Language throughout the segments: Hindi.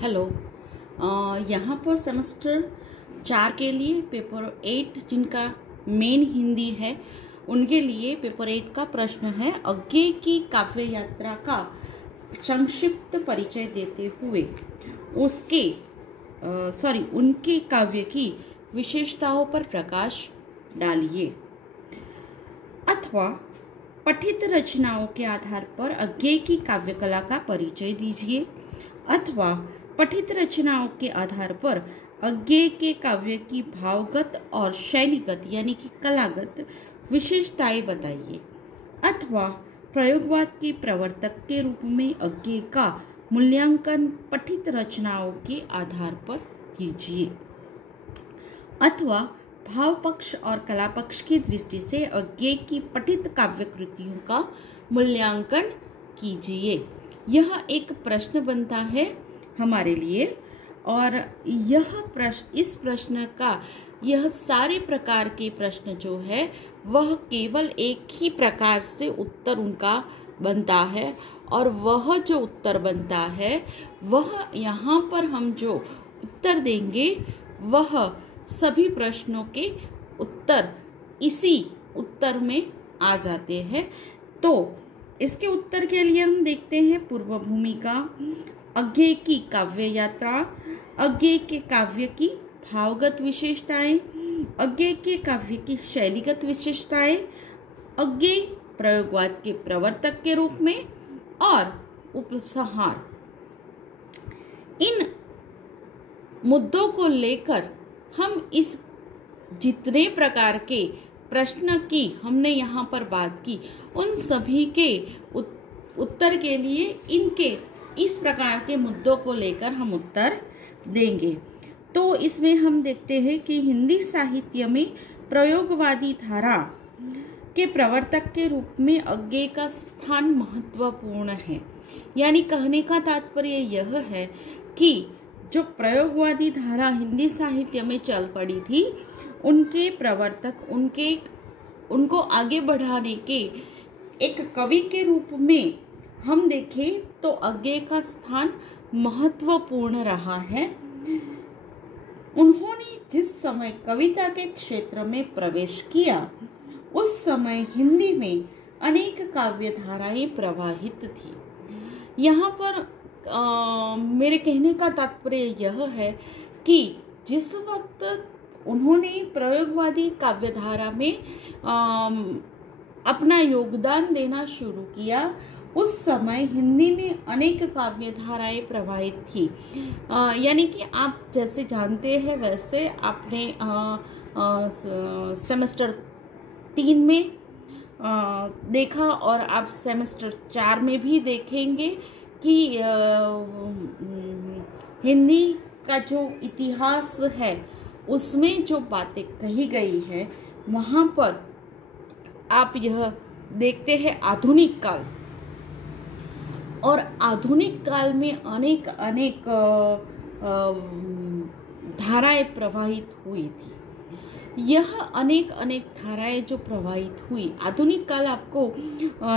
हेलो। यहाँ पर सेमेस्टर 4 के लिए पेपर 8 जिनका मेन हिंदी है उनके लिए पेपर 8 का प्रश्न है। आगे की काव्य यात्रा का संक्षिप्त परिचय देते हुए उनके काव्य की विशेषताओं पर प्रकाश डालिए अथवा पठित रचनाओं के आधार पर आगे की काव्य कला का परिचय दीजिए अथवा पठित रचनाओं के आधार पर आगे के काव्य की भावगत और शैलीगत यानी कि कलागत विशेषताएं बताइए अथवा प्रयोगवाद के प्रवर्तक के रूप में आगे का मूल्यांकन पठित रचनाओं के आधार पर कीजिए अथवा भाव पक्ष और कला पक्ष की दृष्टि से आगे की पठित काव्य कृतियों का मूल्यांकन कीजिए। यह एक प्रश्न बनता है हमारे लिए और इस प्रश्न का यह सारे प्रकार के प्रश्न जो है वह केवल एक ही प्रकार से उत्तर उनका बनता है और वह जो उत्तर बनता है वह यहाँ पर हम जो उत्तर देंगे वह सभी प्रश्नों के उत्तर इसी उत्तर में आ जाते हैं। तो इसके उत्तर के लिए हम देखते हैं पूर्व भूमिका, आगे की काव्य यात्रा, आगे के काव्य की भावगत विशेषताएं, आगे के काव्य की शैलीगत विशेषताएं, आगे प्रयोगवाद के प्रवर्तक के रूप में और उपसंहार। इन मुद्दों को लेकर हम इस जितने प्रकार के प्रश्न की हमने यहाँ पर बात की उन सभी के उत्तर के लिए इनके इस प्रकार के मुद्दों को लेकर हम उत्तर देंगे। तो इसमें हम देखते हैं कि हिंदी साहित्य में प्रयोगवादी धारा के प्रवर्तक के रूप में आगे का स्थान महत्वपूर्ण है। यानी कहने का तात्पर्य यह है कि जो प्रयोगवादी धारा हिंदी साहित्य में चल पड़ी थी उनके प्रवर्तक उनको आगे बढ़ाने के एक कवि के रूप में हम देखें तो आगे का स्थान महत्वपूर्ण रहा है। उन्होंने जिस समय कविता के क्षेत्र में प्रवेश किया उस समय हिंदी में अनेक काव्य धाराएं प्रवाहित थी। यहाँ पर मेरे कहने का तात्पर्य यह है कि जिस वक्त उन्होंने प्रयोगवादी काव्यधारा में अपना योगदान देना शुरू किया उस समय हिंदी में अनेक काव्य धाराएं प्रवाहित थी। यानी कि आप जैसे जानते हैं वैसे आपने सेमेस्टर 3 में देखा और आप सेमेस्टर 4 में भी देखेंगे कि हिंदी का जो इतिहास है उसमें जो बातें कही गई है वहाँ पर आप यह देखते हैं आधुनिक काल और आधुनिक काल में अनेक धाराएं प्रवाहित हुई थी। यह अनेक धाराएं जो प्रवाहित हुई आधुनिक काल आपको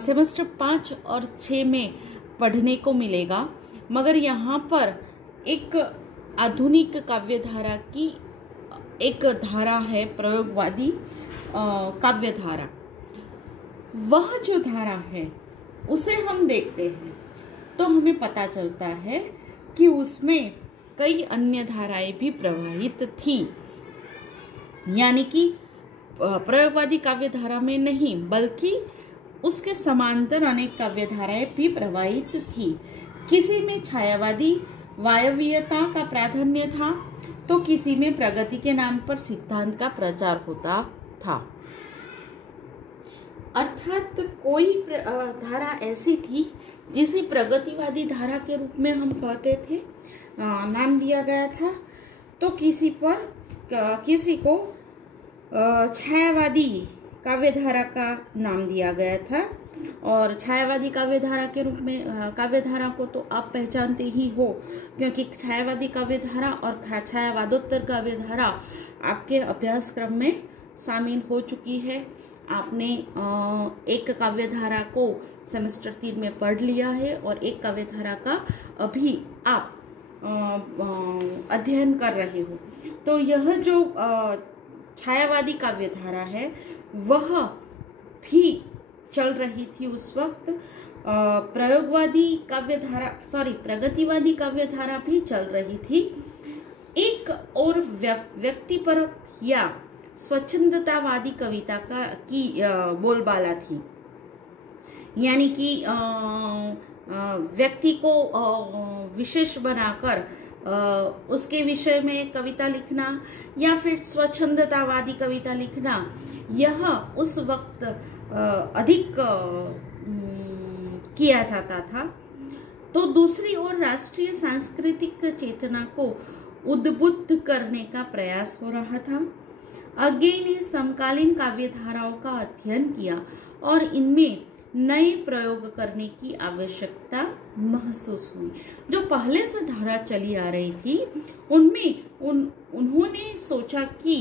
सेमेस्टर 5 और 6 में पढ़ने को मिलेगा, मगर यहाँ पर एक आधुनिक काव्य धारा की एक धारा है प्रयोगवादी काव्य धारा। वह जो धारा है उसे हम देखते हैं तो हमें पता चलता है कि उसमें कई अन्य धाराएं भी प्रवाहित थी। यानी कि प्रयोगवादी काव्य धारा में नहीं बल्कि उसके समांतर अनेक काव्य धाराएं भी प्रवाहित थी। किसी में छायावादी वायवीयता का प्राधान्य था तो किसी में प्रगति के नाम पर सिद्धांत का प्रचार होता था। अर्थात कोई धारा ऐसी थी जिसे प्रगतिवादी धारा के रूप में हम कहते थे, नाम दिया गया था, तो किसी को छायावादी काव्यधारा का नाम दिया गया था। और छायावादी काव्यधारा के रूप में काव्यधारा को तो आप पहचानते ही हो क्योंकि छायावादी काव्यधारा और छायावादोत्तर काव्यधारा आपके अभ्यासक्रम में शामिल हो चुकी है। आपने एक काव्यधारा को सेमेस्टर 3 में पढ़ लिया है और एक काव्यधारा का अभी आप अध्ययन कर रहे हो। तो यह जो छायावादी काव्यधारा है वह भी चल रही थी उस वक्त। प्रगतिवादी काव्यधारा भी चल रही थी। एक और व्यक्तिपरक या स्वच्छंदतावादी कविता की बोलबाला थी, यानी कि व्यक्ति को विशेष बनाकर उसके विषय में कविता लिखना या फिर स्वच्छंदतावादी कविता लिखना, यह उस वक्त अधिक किया जाता था। तो दूसरी ओर राष्ट्रीय सांस्कृतिक चेतना को उद्बुद्ध करने का प्रयास हो रहा था। अज्ञे ने समकालीन काव्यधाराओं का अध्ययन किया और इनमें नए प्रयोग करने की आवश्यकता महसूस हुई। जो पहले से धारा चली आ रही थी उनमें उन्होंने सोचा कि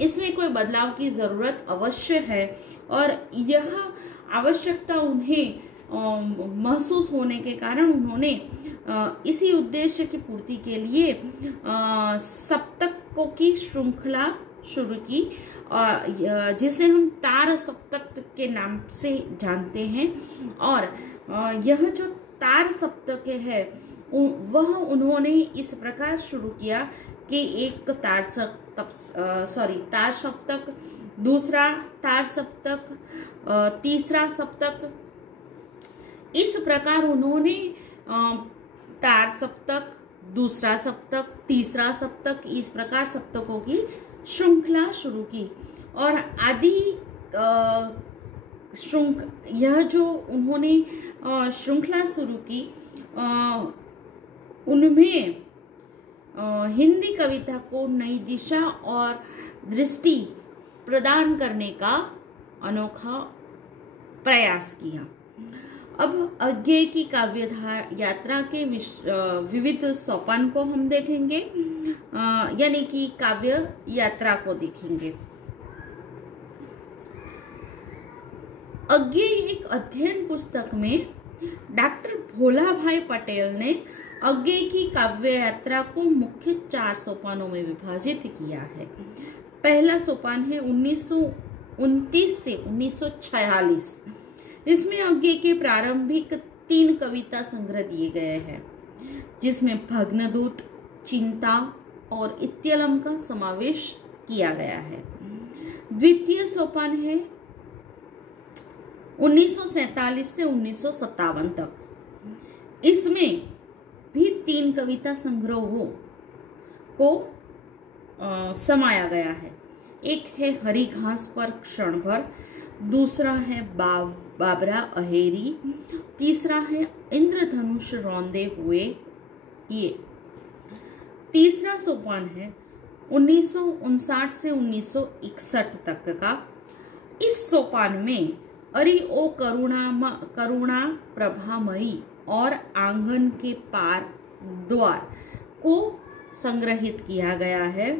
इसमें कोई बदलाव की जरूरत अवश्य है, और यह आवश्यकता उन्हें महसूस होने के कारण उन्होंने इसी उद्देश्य की पूर्ति के लिए सप्तकों की श्रृंखला शुरू की, जिसे हम तार सप्तक के नाम से जानते हैं। और यह जो तार सप्तक है वह उन्होंने इस प्रकार शुरू किया कि एक तार सप्तक, दूसरा तार सप्तक, तीसरा सप्तक, इस प्रकार उन्होंने तार सप्तक, दूसरा सप्तक, तीसरा सप्तक, इस प्रकार सप्तकों की श्रृंखला शुरू की। और आदि यह जो उन्होंने श्रृंखला शुरू की उनमें हिंदी कविता को नई दिशा और दृष्टि प्रदान करने का अनोखा प्रयास किया। अब अज्ञे की काव्य यात्रा के विविध सोपान को हम देखेंगे, यानी कि काव्य यात्रा को देखेंगे। अज्ञे एक अध्ययन पुस्तक में डॉक्टर भोला भाई पटेल ने अज्ञे की काव्य यात्रा को मुख्य 4 सोपानों में विभाजित किया है। पहला सोपान है 1929 से 1946। इसमें अज्ञे के प्रारंभिक 3 कविता संग्रह दिए गए हैं, जिसमें भग्नदूत, चिंता और इत्यलम का समावेश किया गया है। द्वितीय सोपान है 1947 से 1957 तक। इसमें भी 3 कविता संग्रहों को समाया गया है। एक है हरी घास पर क्षण भर, दूसरा है बाबरा अहेरी, तीसरा है इंद्रधनुष रौंदे हुए ये। तीसरा सोपान है 1959 से 1961 तक का। इस सोपान में अरे ओ करुणा प्रभामयी और आंगन के पार द्वार को संग्रहित किया गया है।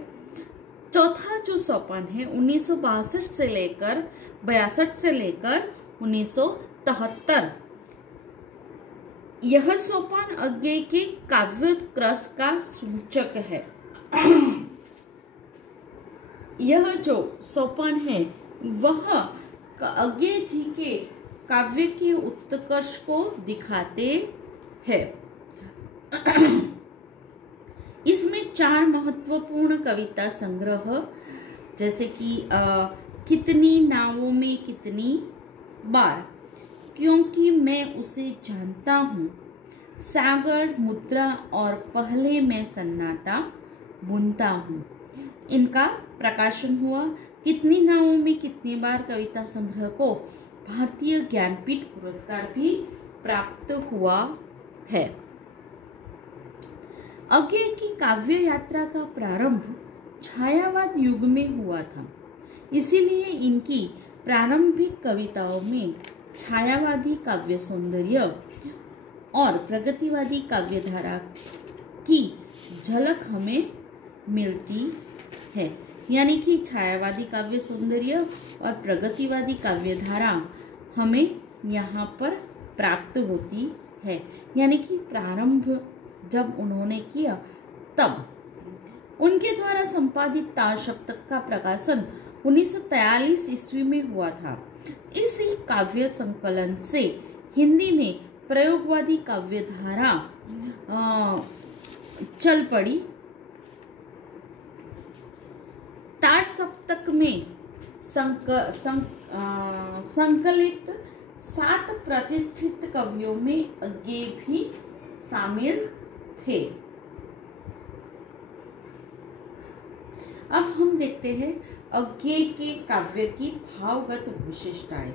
चौथा जो सोपान है 1962 से लेकर 1973। यह सोपान अज्ञे के काव्य क्रस का सूचक है। यह जो सोपान है वह अज्ञे जी के काव्य के उत्कर्ष को दिखाते हैं। इसमें 4 महत्वपूर्ण कविता संग्रह, जैसे कि कितनी नावों में कितनी बार, क्योंकि मैं उसे जानता हूँ, सागर मुद्रा और पहले मैं सन्नाटा बुनता हूँ, इनका प्रकाशन हुआ। कितनी नावों में कितनी बार कविता संग्रह को भारतीय ज्ञानपीठ पुरस्कार भी प्राप्त हुआ है। अज्ञे की काव्य यात्रा का प्रारंभ छायावाद युग में हुआ था, इसीलिए इनकी प्रारंभिक कविताओं में छायावादी काव्य सौंदर्य और प्रगतिवादी काव्यधारा की झलक हमें मिलती है। यानी कि छायावादी काव्य सौंदर्य और प्रगतिवादी काव्यधारा हमें यहाँ पर प्राप्त होती है। यानी कि प्रारंभ जब उन्होंने किया तब उनके द्वारा संपादित तार सप्तक का प्रकाशन 1943 ईस्वी में हुआ था। इसी काव्य संकलन से हिंदी में प्रयोगवादी काव्यधारा चल पड़ी। तार सप्तक में संकलित 7 प्रतिष्ठित कवियों में अज्ञेय भी शामिल थे। अब हम देखते हैं अज्ञेय के काव्य की भावगत विशेषताएं।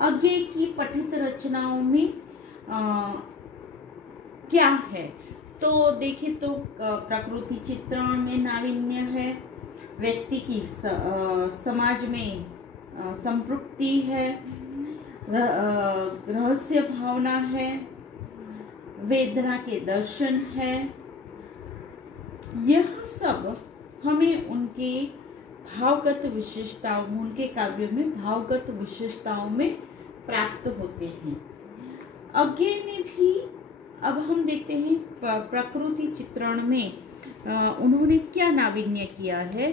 अज्ञेय की पठित रचनाओं में क्या है, तो देखें तो प्रकृति चित्रण में नावीन्य है, व्यक्ति की समाज में संपृक्ति है, रहस्य भावना है, वेदना के दर्शन है। यह सब हमें उनके भावगत विशेषताओं, उनके काव्यों में भावगत विशेषताओं में प्राप्त होते हैं। अज्ञेय में भी अब हम देखते हैं प्रकृति चित्रण में उन्होंने क्या नावीन्य किया है।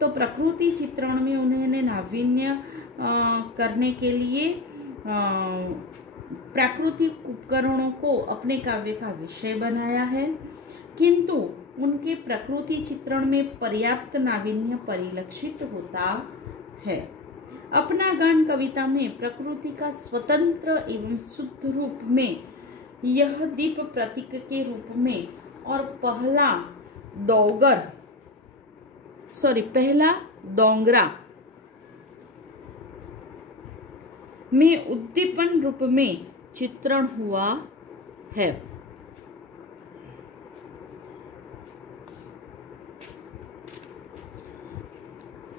तो प्रकृति चित्रण में उन्होंने नावीन्य करने के लिए प्राकृतिक उपकरणों को अपने काव्य का विषय बनाया है, किंतु उनके प्रकृति चित्रण में पर्याप्त नावीन्य परिलक्षित होता है। अपना गान कविता में प्रकृति का स्वतंत्र एवं शुद्ध रूप में, यह दीप प्रतीक के रूप में और पहला डोंगरा में उद्दीपन रूप में चित्रण हुआ है।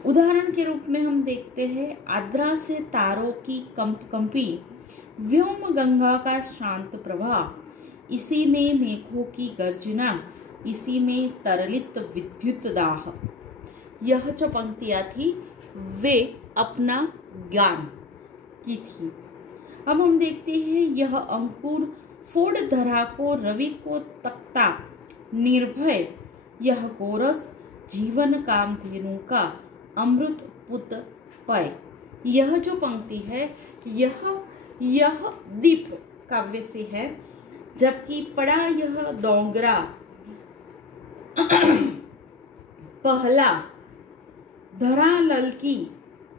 उदाहरण के रूप में हम देखते हैं आद्रा से तारों की कंपी व्योम गंगा का शांत प्रवाह, इसी में मेघों की गर्जना, इसी में तरलित विद्युत दाह। यह जो पंक्तियां थी वे अपना गान की थी। अब हम देखते हैं यह अंकुर फोड़ धरा को रवि को तकता निर्भय, यह गोरस जीवन काम धेनु का अमृत पुत पाए। यह जो पंक्ति है यह दीप काव्य से है, जबकि पड़ा यह डोंगरा पहला धरा ललकी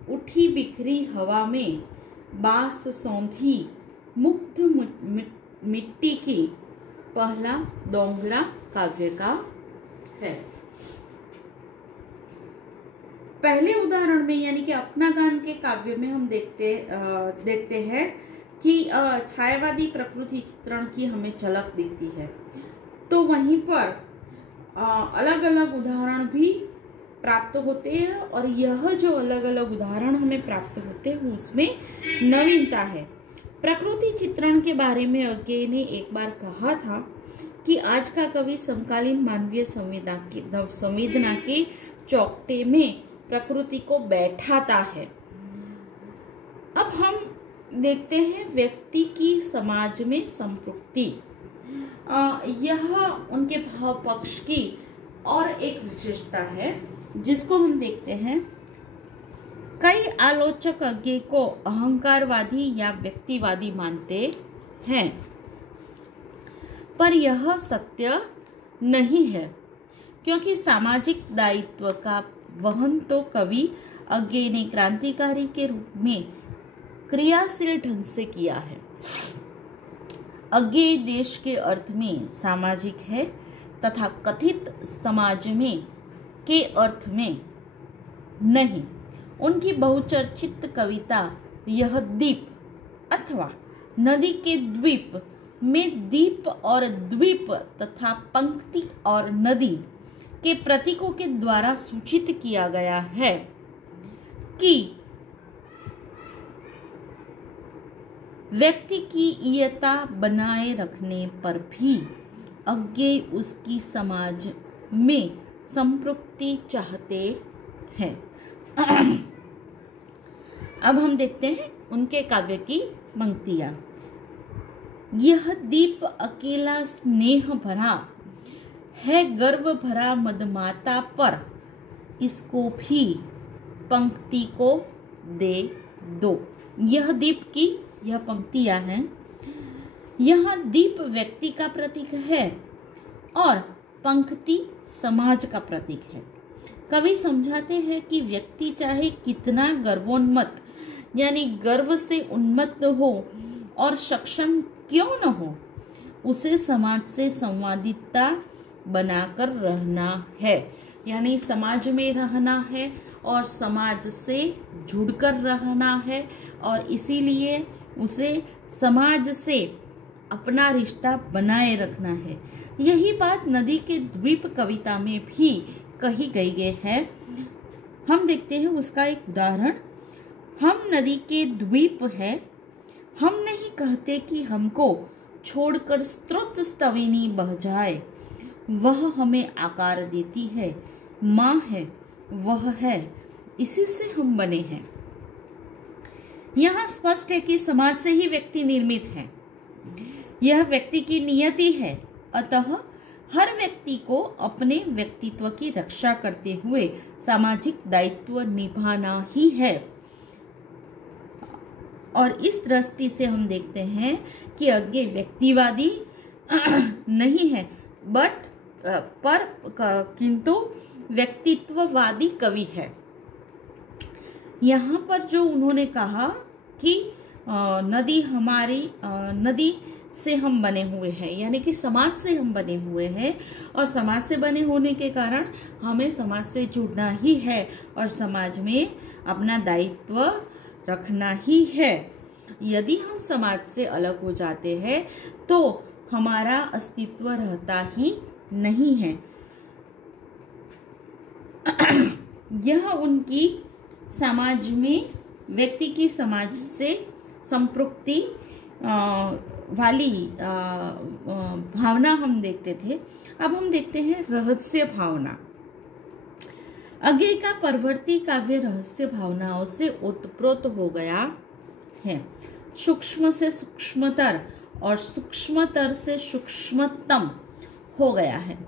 उठी बिखरी हवा में बास सौंधी मुग्ध मिट्टी की, पहला डोंगरा काव्य का है। पहले उदाहरण में यानी कि अपना गान के काव्य में हम देखते हैं कि छायावादी प्रकृति चित्रण की हमें झलक दिखती है। तो वहीं पर अलग अलग उदाहरण भी प्राप्त होते हैं, और यह जो अलग अलग उदाहरण हमें प्राप्त होते हैं उसमें नवीनता है। प्रकृति चित्रण के बारे में अज्ञेय ने एक बार कहा था कि आज का कवि समकालीन मानवीय संवेदना के चौकटे में प्रकृति को बैठाता है। अब हम देखते हैं व्यक्ति की समाज में संपृक्ति, यह उनके भाव पक्ष की और एक विशेषता है जिसको हम देखते हैं। कई आलोचक अज्ञेय को अहंकारवादी या व्यक्तिवादी मानते हैं, पर यह सत्य नहीं है, क्योंकि सामाजिक दायित्व का वहन तो कवि अज्ञेय ने क्रांतिकारी के रूप में क्रियाशील ढंग से किया है। अज्ञेय देश के अर्थ में सामाजिक है तथा कथित समाज में के अर्थ में नहीं। उनकी बहुचर्चित कविता यह दीप अथवा नदी के द्वीप में दीप और द्वीप तथा पंक्ति और नदी के प्रतीकों के द्वारा सूचित किया गया है कि व्यक्ति की इयता बनाए रखने पर भी अज्ञेय उसकी समाज में संपृक्ति चाहते हैं। अब हम देखते हैं उनके काव्य की पंक्तियां। यह दीप अकेला स्नेह भरा है, गर्व भरा मदमाता पर, इसको भी पंक्ति को दे दो। यह दीप की यह पंक्तियां हैं। यह दीप व्यक्ति का प्रतीक है और पंक्ति समाज का प्रतीक है। कवि समझाते हैं कि व्यक्ति चाहे कितना गर्वोन्मत्त यानी गर्व से उन्मत्त हो और सक्षम क्यों न हो, उसे समाज से संवादितता बनाकर रहना है, यानी समाज में रहना है और समाज से जुड़कर रहना है, और इसीलिए उसे समाज से अपना रिश्ता बनाए रखना है। यही बात नदी के द्वीप कविता में भी कही गई है। हम देखते हैं उसका एक उदाहरण। हम नदी के द्वीप है, हम नहीं कहते कि हमको छोड़कर स्रोत स्तविनी बह जाए, वह हमें आकार देती है, माँ है, वह है, इसी से हम बने हैं। यहाँ स्पष्ट है कि समाज से ही व्यक्ति निर्मित है, यह व्यक्ति की नियति है। अतः हर व्यक्ति को अपने व्यक्तित्व की रक्षा करते हुए सामाजिक दायित्व निभाना ही है। और इस दृष्टि से हम देखते हैं कि आगे व्यक्तिवादी नहीं है पर किंतु व्यक्तित्ववादी कवि है। यहाँ पर जो उन्होंने कहा कि नदी से हम बने हुए हैं, यानी कि समाज से हम बने हुए हैं, और समाज से बने होने के कारण हमें समाज से जुड़ना ही है और समाज में अपना दायित्व रखना ही है। यदि हम समाज से अलग हो जाते हैं तो हमारा अस्तित्व रहता ही नहीं है। यह उनकी समाज में व्यक्ति की समाज से संपृक्ति वाली भावना हम देखते थे। अब हम देखते हैं रहस्य भावना। आगे का परवर्ती काव्य रहस्य भावनाओं से ओतप्रोत हो गया है। सूक्ष्म से सूक्ष्मतर और सूक्ष्मतर से सूक्ष्मतम हो गया है।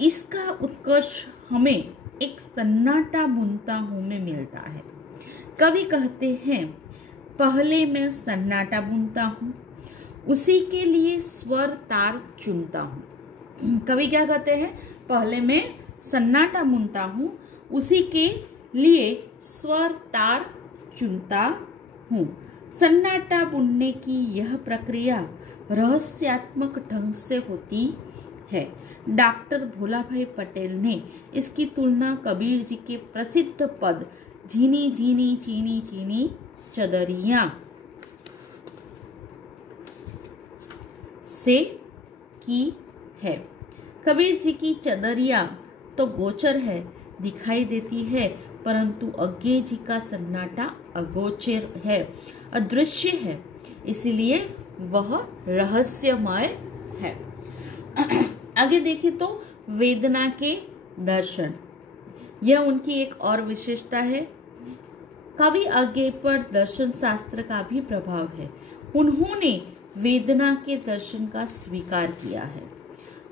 इसका उत्कर्ष हमें एक सन्नाटा बुनता हूं में मिलता है। कवि कहते हैं, पहले मैं सन्नाटा बुनता हूं, उसी के लिए स्वर तार चुनता हूं। कवि क्या कहते हैं? पहले मैं सन्नाटा बुनता हूं, उसी के लिए स्वर तार चुनता हूं। सन्नाटा बुनने की यह प्रक्रिया रहस्यात्मक ढंग से होती है। डॉक्टर भोलाभाई पटेल ने इसकी तुलना कबीर जी के प्रसिद्ध पद झीनी झीनी चीनी चीनी चदरियां से की है। कबीर जी की चदरियां तो गोचर है, दिखाई देती है, परंतु अज्ञे जी का सन्नाटा अगोचर है, अदृश्य है, इसलिए वह रहस्यमय है। आगे देखें तो वेदना के दर्शन, यह उनकी एक और विशेषता है। कवि आगे पर दर्शन शास्त्र का भी प्रभाव है। उन्होंने वेदना के दर्शन का स्वीकार किया है।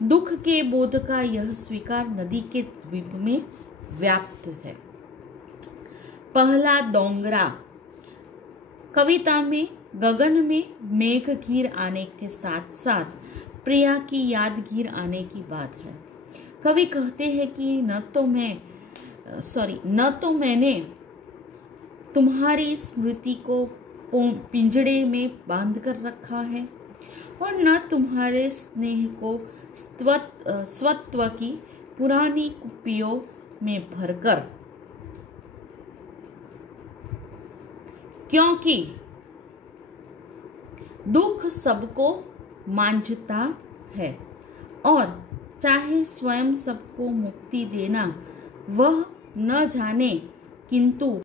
दुख के बोध का यह स्वीकार नदी के द्वीप में व्याप्त है। पहला डोंगरा कविता में गगन में मेघ घिर आने के साथ साथ प्रिया की याद घिर आने की बात है। कवि कहते हैं कि न तो मैंने तुम्हारी स्मृति को पिंजड़े में बांध कर रखा है और न तुम्हारे स्नेह को स्वत्व की पुरानी कुप्पियों में भरकर, क्योंकि दुख सबको मांझता है और चाहे स्वयं सबको मुक्ति देना वह न जाने, किंतु